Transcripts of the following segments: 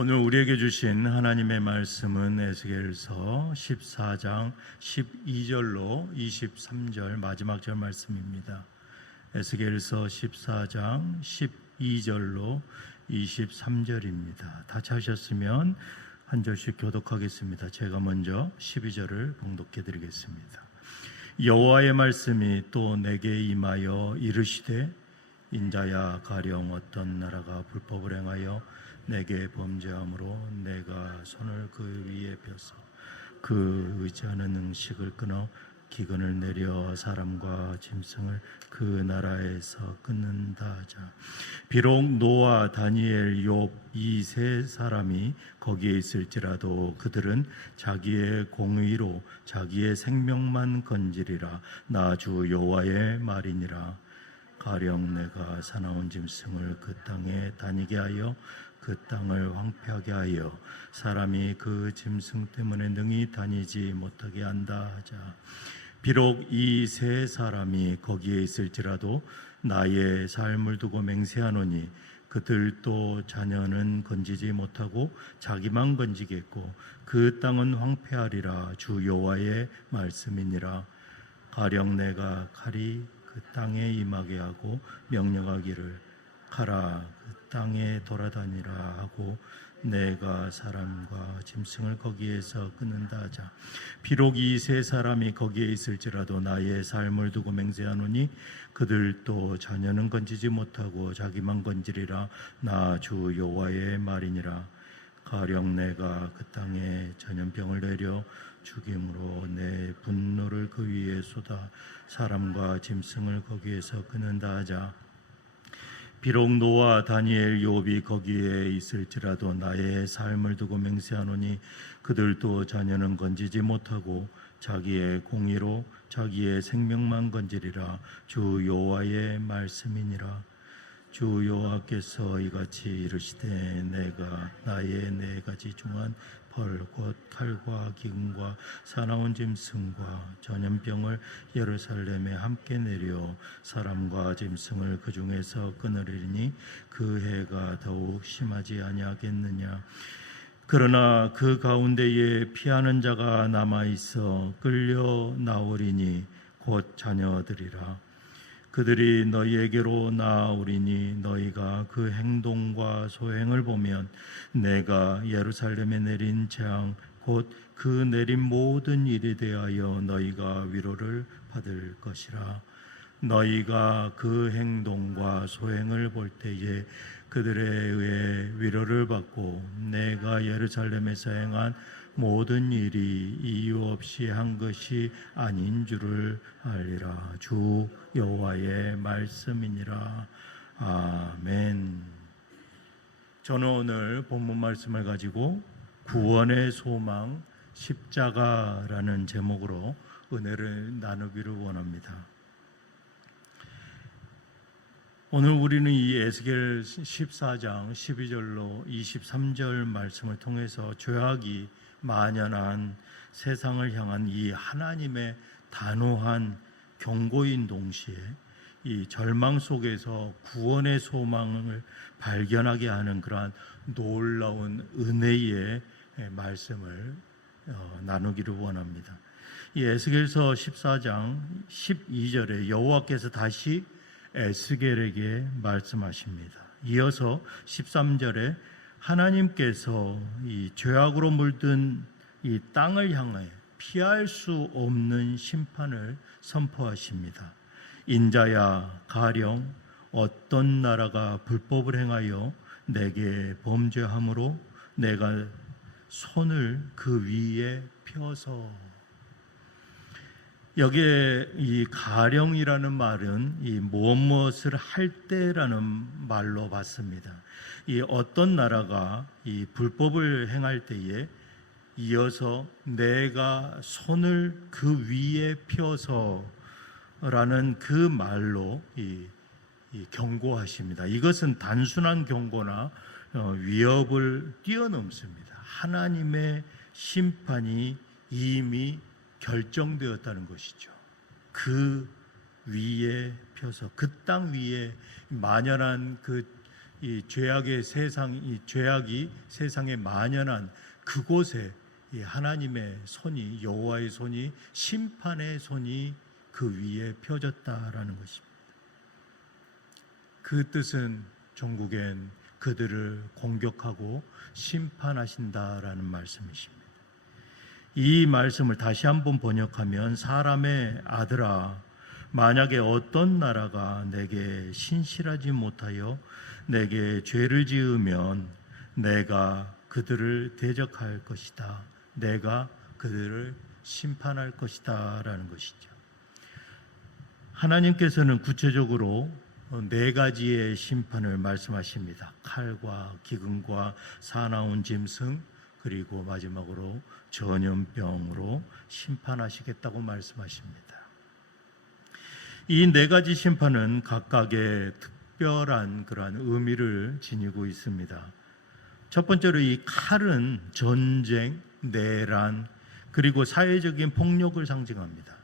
오늘 우리에게 주신 하나님의 말씀은 에스겔서 14장 12절로 23절 마지막 절 말씀입니다. 에스겔서 14장 12절로 23절입니다. 다 찾으셨으면 한 절씩 교독하겠습니다. 제가 먼저 12절을 봉독해 드리겠습니다. 여호와의 말씀이 또 내게 임하여 이르시되 인자야 가령 어떤 나라가 불법을 행하여 내게 범죄함으로 내가 손을 그 위에 펴서 그 의지하는 음식을 끊어 기근을 내려 사람과 짐승을 그 나라에서 끊는다 하자. 비록 노아, 다니엘, 욥 이 세 사람이 거기에 있을지라도 그들은 자기의 공의로 자기의 생명만 건지리라. 나 주 여호와의 말이니라. 가령 내가 사나운 짐승을 그 땅에 다니게 하여 그 땅을 황폐하게 하여 사람이 그 짐승 때문에 능히 다니지 못하게 한다 하자. 비록 이 세 사람이 거기에 있을지라도 나의 삶을 두고 맹세하노니 그들도 자녀는 건지지 못하고 자기만 건지겠고 그 땅은 황폐하리라. 주 여호와의 말씀이니라. 가령 내가 칼이 그 땅에 임하게 하고 명령하기를 가라 그 땅에 돌아다니라 하고 내가 사람과 짐승을 거기에서 끊는다 하자. 비록 이 세 사람이 거기에 있을지라도 나의 삶을 두고 맹세하노니 그들도 자녀는 건지지 못하고 자기만 건지리라. 나 주 여호와의 말이니라. 가령 내가 그 땅에 전염병을 내려 죽임으로 내 분노를 그 위에 쏟아 사람과 짐승을 거기에서 끊는다 하자. 비록 노아, 다니엘, 욥이 거기에 있을지라도 나의 삶을 두고 맹세하노니 그들도 자녀는 건지지 못하고 자기의 공의로 자기의 생명만 건지리라. 주 여호와의 말씀이니라. 주 여호와께서 이같이 이르시되 내가 나의 네 가지 중한 벌 곧 칼과 기근과 사나운 짐승과 전염병을 예루살렘에 함께 내려 사람과 짐승을 그 중에서 끊으리니 그 해가 더욱 심하지 아니하겠느냐. 그러나 그 가운데에 피하는 자가 남아 있어 끌려 나오리니 곧 자녀들이라. 그들이 너희에게로 나아오리니 너희가 그 행동과 소행을 보면 내가 예루살렘에 내린 재앙 곧 그 내린 모든 일에 대하여 너희가 위로를 받을 것이라. 너희가 그 행동과 소행을 볼 때에 그들에 의해 위로를 받고 내가 예루살렘에서 행한 모든 일이 이유 없이 한 것이 아닌 줄을 알리라. 주 여호와의 말씀이니라. 아멘. 저는 오늘 본문 말씀을 가지고 구원의 소망 십자가라는 제목으로 은혜를 나누기를 원합니다. 오늘 우리는 이 에스겔 14장 12절로 23절 말씀을 통해서 죄악이 만연한 세상을 향한 이 하나님의 단호한 경고인 동시에 이 절망 속에서 구원의 소망을 발견하게 하는 그러한 놀라운 은혜의 말씀을 나누기를 원합니다. 이 에스겔서 14장 12절에 여호와께서 다시 에스겔에게 말씀하십니다. 이어서 13절에 하나님께서 이 죄악으로 물든 이 땅을 향해 피할 수 없는 심판을 선포하십니다. 인자야 가령 어떤 나라가 불법을 행하여 내게 범죄함으로 내가 손을 그 위에 펴서. 여기에 이 가령이라는 말은 이 무엇을 할 때라는 말로 봤습니다. 이 어떤 나라가 이 불법을 행할 때에 이어서 내가 손을 그 위에 펴서라는 그 말로 이 경고하십니다. 이것은 단순한 경고나 위협을 뛰어넘습니다. 하나님의 심판이 이미 결정되었다는 것이죠. 그 위에 펴서 그 땅 위에 만연한 그 이 죄악이 세상에 만연한 그곳에 이 하나님의 손이, 여호와의 손이, 심판의 손이 그 위에 펴졌다라는 것입니다. 그 뜻은 종국엔 그들을 공격하고 심판하신다라는 말씀이십니다. 이 말씀을 다시 한번 번역하면, 사람의 아들아, 만약에 어떤 나라가 내게 신실하지 못하여 내게 죄를 지으면 내가 그들을 대적할 것이다. 내가 그들을 심판할 것이다 라는 것이죠. 하나님께서는 구체적으로 4가지의 심판을 말씀하십니다. 칼과 기근과 사나운 짐승, 그리고 마지막으로 전염병으로 심판하시겠다고 말씀하십니다. 이 4가지 심판은 각각의 특별한 그러한 의미를 지니고 있습니다. 첫 번째로 이 칼은 전쟁, 내란, 그리고 사회적인 폭력을 상징합니다.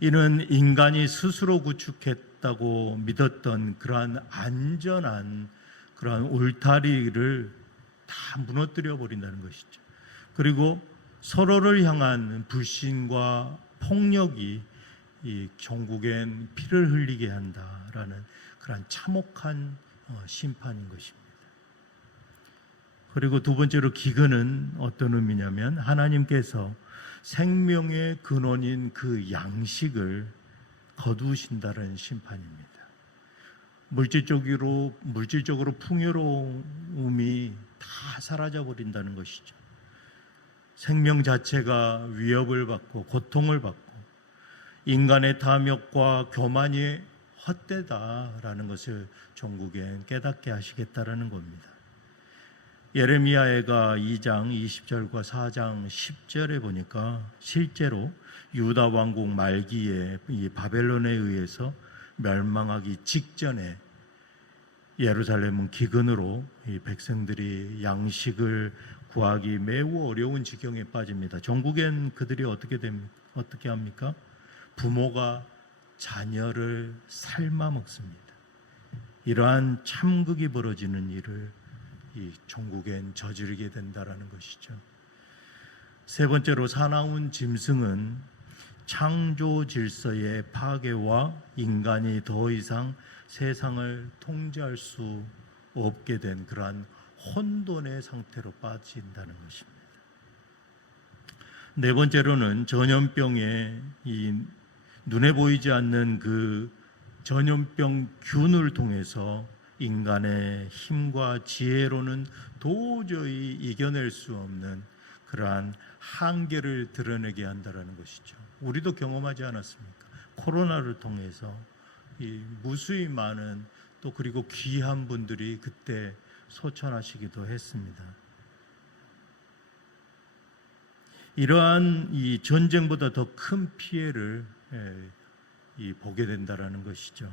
이는 인간이 스스로 구축했다고 믿었던 그러한 안전한 그러한 울타리를 다 무너뜨려 버린다는 것이죠. 그리고 서로를 향한 불신과 폭력이 이 종국엔 피를 흘리게 한다라는 그러한 참혹한 심판인 것입니다. 그리고 두 번째로 기근은 어떤 의미냐면, 하나님께서 생명의 근원인 그 양식을 거두신다는 심판입니다. 물질적으로 풍요로움이 다 사라져 버린다는 것이죠. 생명 자체가 위협을 받고 고통을 받고 인간의 탐욕과 교만이 헛되다라는 것을 종국엔 깨닫게 하시겠다라는 겁니다. 예레미야가 2장 20절과 4장 10절에 보니까 실제로 유다 왕국 말기에 이 바벨론에 의해서 멸망하기 직전에 예루살렘은 기근으로 이 백성들이 양식을 구하기 매우 어려운 지경에 빠집니다. 종국엔 그들이 어떻게 합니까? 부모가 자녀를 삶아 먹습니다. 이러한 참극이 벌어지는 일을 이 종국엔 저지르게 된다라는 것이죠. 세 번째로 사나운 짐승은 창조 질서의 파괴와 인간이 더 이상 세상을 통제할 수 없게 된 그러한 혼돈의 상태로 빠진다는 것입니다. 네 번째로는 전염병의 이 눈에 보이지 않는 그 전염병 균을 통해서 인간의 힘과 지혜로는 도저히 이겨낼 수 없는 그러한 한계를 드러내게 한다는 것이죠. 우리도 경험하지 않았습니까? 코로나를 통해서 이 무수히 많은 또 그리고 귀한 분들이 그때 소천하시기도 했습니다. 이러한 이 전쟁보다 더 큰 피해를 보게 된다라는 것이죠.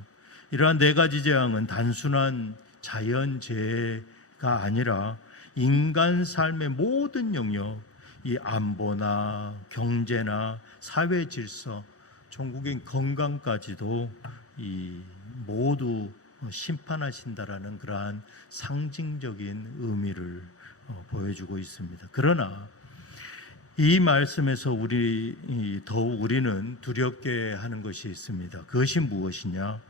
이러한 4가지 재앙은 단순한 자연재해가 아니라 인간 삶의 모든 영역, 이 안보나 경제나 사회 질서, 종국의 건강까지도 이 모두 심판하신다라는 그러한 상징적인 의미를 보여주고 있습니다. 그러나 이 말씀에서 더욱 우리는 두렵게 하는 것이 있습니다. 그것이 무엇이냐?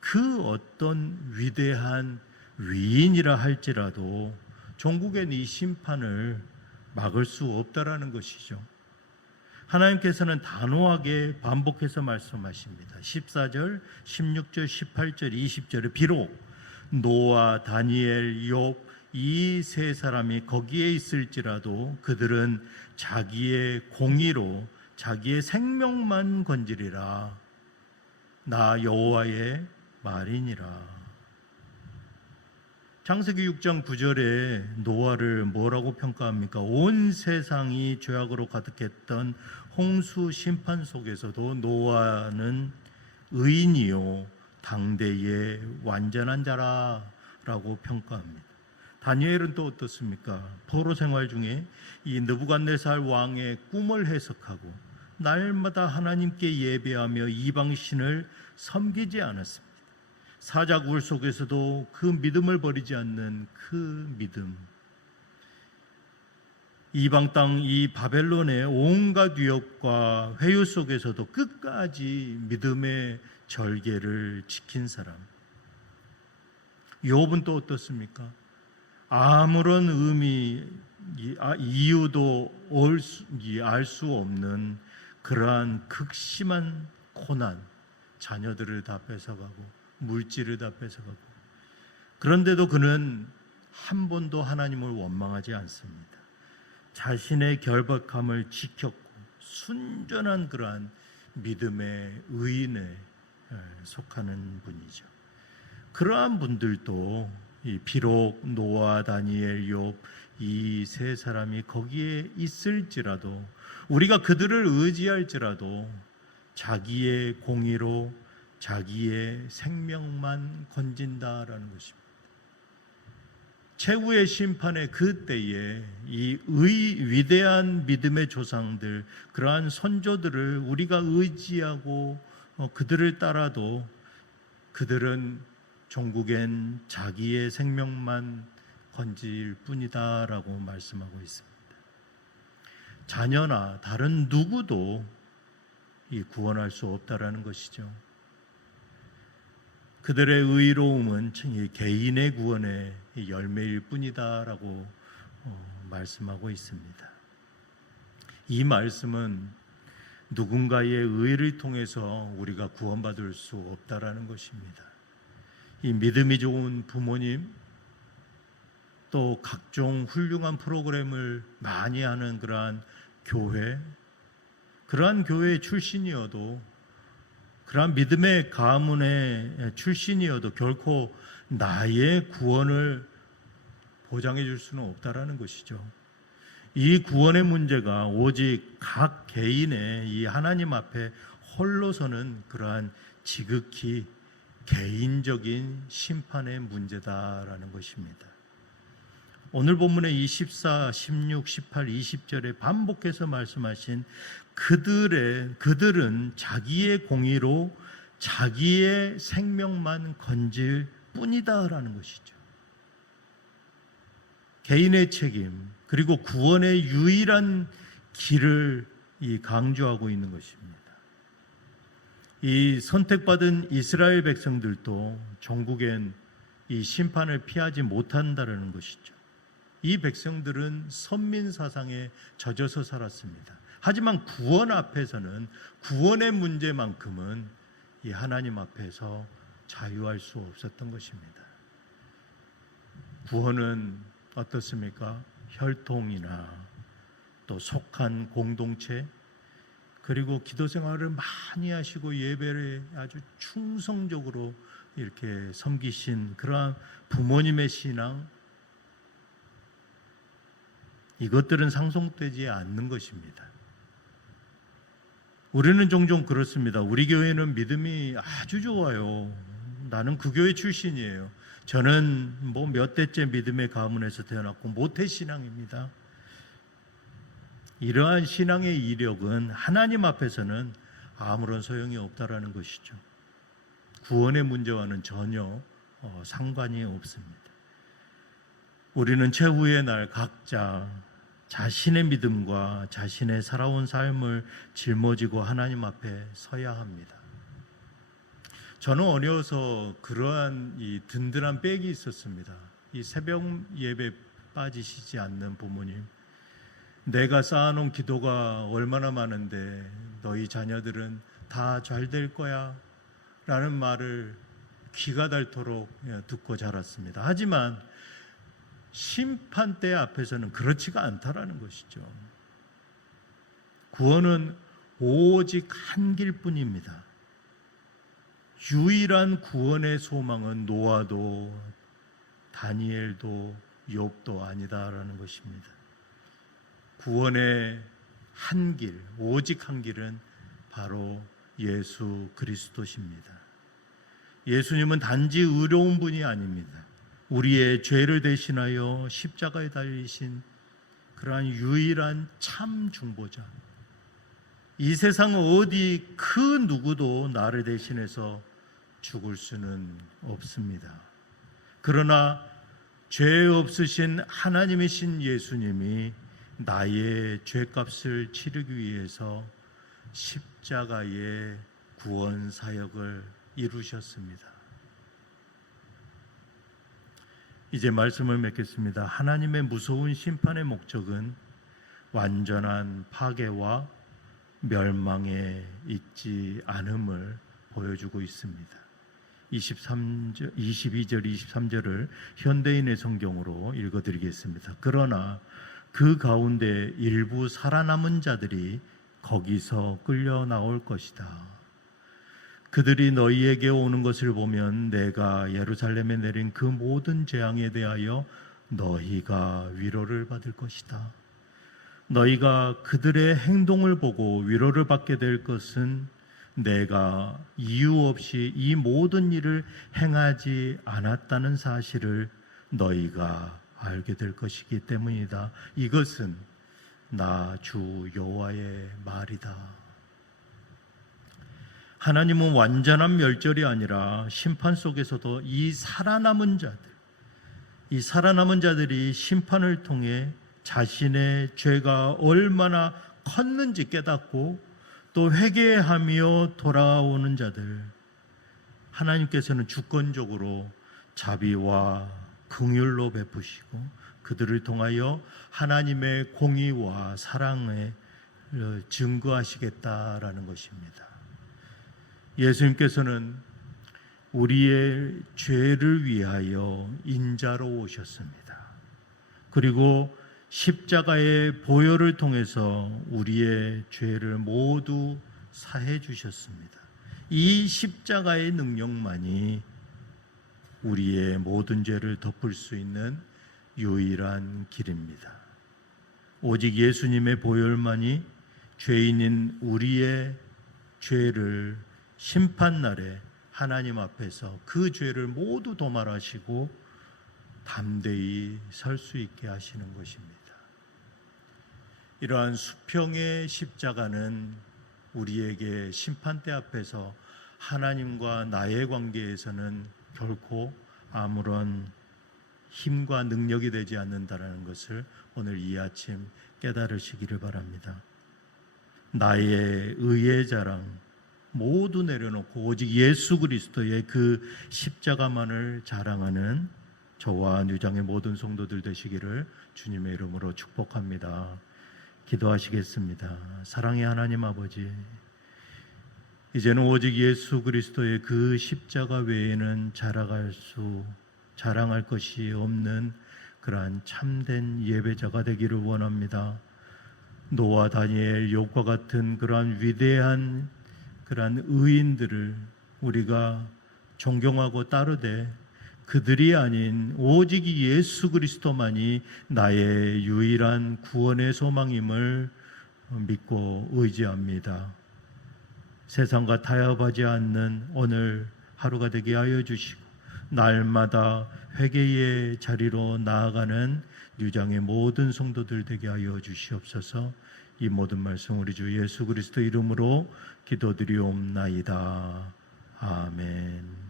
그 어떤 위대한 위인이라 할지라도 종국엔 이 심판을 막을 수 없다라는 것이죠. 하나님께서는 단호하게 반복해서 말씀하십니다. 14절, 16절, 18절, 20절에 비록 노아, 다니엘, 욥 이 3사람이 거기에 있을지라도 그들은 자기의 공의로 자기의 생명만 건지리라. 나 여호와의 말이니라. 창세기 6장 9절에 노아를 뭐라고 평가합니까? 온 세상이 죄악으로 가득했던 홍수 심판 속에서도 노아는 의인이요 당대의 완전한 자라라고 평가합니다. 다니엘은 또 어떻습니까? 포로 생활 중에 이 느부갓네살 왕의 꿈을 해석하고 날마다 하나님께 예배하며 이방신을 섬기지 않았습니다. 사자굴 속에서도 그 믿음을 버리지 않는 그 믿음, 이방 땅 이 바벨론의 온갖 위협과 회유 속에서도 끝까지 믿음의 절개를 지킨 사람. 욥은 또 어떻습니까? 아무런 이유도 알 수 없는 그러한 극심한 고난, 자녀들을 다 뺏어가고 물질을 다 뺏어가고, 그런데도 그는 한 번도 하나님을 원망하지 않습니다. 자신의 결박함을 지켰고 순전한 그러한 믿음의 의인에 속하는 분이죠. 그러한 분들도 비록 노아, 다니엘, 욥 이 세 사람이 거기에 있을지라도, 우리가 그들을 의지할지라도 자기의 공의로 자기의 생명만 건진다라는 것입니다. 최후의 심판의 그때에 이 위대한 믿음의 조상들, 그러한 선조들을 우리가 의지하고 그들을 따라도 그들은 종국엔 자기의 생명만 건질 뿐이다라고 말씀하고 있습니다. 자녀나 다른 누구도 구원할 수 없다라는 것이죠. 그들의 의로움은 개인의 구원의 열매일 뿐이다라고 말씀하고 있습니다. 이 말씀은 누군가의 의를 통해서 우리가 구원받을 수 없다라는 것입니다. 이 믿음이 좋은 부모님, 또 각종 훌륭한 프로그램을 많이 하는 그러한 교회, 그러한 교회 출신이어도, 그러한 믿음의 가문의 출신이어도 결코 나의 구원을 보장해 줄 수는 없다라는 것이죠. 이 구원의 문제가 오직 각 개인의 이 하나님 앞에 홀로서는 그러한 지극히 개인적인 심판의 문제다라는 것입니다. 오늘 본문의 24, 16, 18, 20절에 반복해서 말씀하신 그들은 자기의 공의로 자기의 생명만 건질 뿐이다라는 것이죠. 개인의 책임, 그리고 구원의 유일한 길을 강조하고 있는 것입니다. 이 선택받은 이스라엘 백성들도 종국엔 이 심판을 피하지 못한다라는 것이죠. 이 백성들은 선민 사상에 젖어서 살았습니다. 하지만 구원 앞에서는, 구원의 문제만큼은 이 하나님 앞에서 자유할 수 없었던 것입니다. 구원은 어떻습니까? 혈통이나 또 속한 공동체, 그리고 기도 생활을 많이 하시고 예배를 아주 충성적으로 이렇게 섬기신 그러한 부모님의 신앙, 이것들은 상속되지 않는 것입니다. 우리는 종종 그렇습니다. 우리 교회는 믿음이 아주 좋아요. 나는 그 교회 출신이에요. 저는 몇 대째 믿음의 가문에서 태어났고 모태신앙입니다. 이러한 신앙의 이력은 하나님 앞에서는 아무런 소용이 없다라는 것이죠. 구원의 문제와는 전혀 상관이 없습니다. 우리는 최후의 날 각자 자신의 믿음과 자신의 살아온 삶을 짊어지고 하나님 앞에 서야 합니다. 저는 어려서 그러한 이 든든한 백이 있었습니다. 이 새벽 예배 빠지시지 않는 부모님, 내가 쌓아놓은 기도가 얼마나 많은데 너희 자녀들은 다 잘 될 거야 라는 말을 귀가 닳도록 듣고 자랐습니다. 하지만 심판대 앞에서는 그렇지가 않다라는 것이죠. 구원은 오직 한 길뿐입니다. 유일한 구원의 소망은 노아도 다니엘도 욥도 아니다라는 것입니다. 구원의 한 길, 오직 한 길은 바로 예수 그리스도십니다. 예수님은 단지 의로운 분이 아닙니다. 우리의 죄를 대신하여 십자가에 달리신 그러한 유일한 참 중보자. 이 세상 어디 그 누구도 나를 대신해서 죽을 수는 없습니다. 그러나 죄 없으신 하나님이신 예수님이 나의 죄값을 치르기 위해서 십자가의 구원 사역을 이루셨습니다. 이제 말씀을 맺겠습니다. 하나님의 무서운 심판의 목적은 완전한 파괴와 멸망에 있지 않음을 보여주고 있습니다. 22절, 23절을 현대인의 성경으로 읽어드리겠습니다. 그러나 그 가운데 일부 살아남은 자들이 거기서 끌려 나올 것이다. 그들이 너희에게 오는 것을 보면 내가 예루살렘에 내린 그 모든 재앙에 대하여 너희가 위로를 받을 것이다. 너희가 그들의 행동을 보고 위로를 받게 될 것은 내가 이유 없이 이 모든 일을 행하지 않았다는 사실을 너희가 알게 될 것이기 때문이다. 이것은 나 주 여호와의 말이다. 하나님은 완전한 멸절이 아니라 심판 속에서도 이 살아남은 자들이 심판을 통해 자신의 죄가 얼마나 컸는지 깨닫고 또 회개하며 돌아오는 자들, 하나님께서는 주권적으로 자비와 긍휼로 베푸시고 그들을 통하여 하나님의 공의와 사랑을 증거하시겠다라는 것입니다. 예수님께서는 우리의 죄를 위하여 인자로 오셨습니다. 그리고 십자가의 보혈을 통해서 우리의 죄를 모두 사해 주셨습니다. 이 십자가의 능력만이 우리의 모든 죄를 덮을 수 있는 유일한 길입니다. 오직 예수님의 보혈만이 죄인인 우리의 죄를 심판날에 하나님 앞에서 그 죄를 모두 도말하시고 담대히 설 수 있게 하시는 것입니다. 이러한 수평의 십자가는 우리에게 심판대 앞에서 하나님과 나의 관계에서는 결코 아무런 힘과 능력이 되지 않는다는 것을 오늘 이 아침 깨달으시기를 바랍니다. 나의 의의 자랑 모두 내려놓고 오직 예수 그리스도의 그 십자가만을 자랑하는 저와 뉴장의 모든 성도들 되시기를 주님의 이름으로 축복합니다. 기도하시겠습니다. 사랑의 하나님 아버지, 이제는 오직 예수 그리스도의 그 십자가 외에는 자랑할 것이 없는 그러한 참된 예배자가 되기를 원합니다. 노아, 다니엘, 욥과 같은 그러한 위대한 그러한 의인들을 우리가 존경하고 따르되 그들이 아닌 오직 예수 그리스도만이 나의 유일한 구원의 소망임을 믿고 의지합니다. 세상과 타협하지 않는 오늘 하루가 되게 하여 주시고 날마다 회개의 자리로 나아가는 유장의 모든 성도들 되게 하여 주시옵소서. 이 모든 말씀 우리 주 예수 그리스도 이름으로 기도드리옵나이다. 아멘.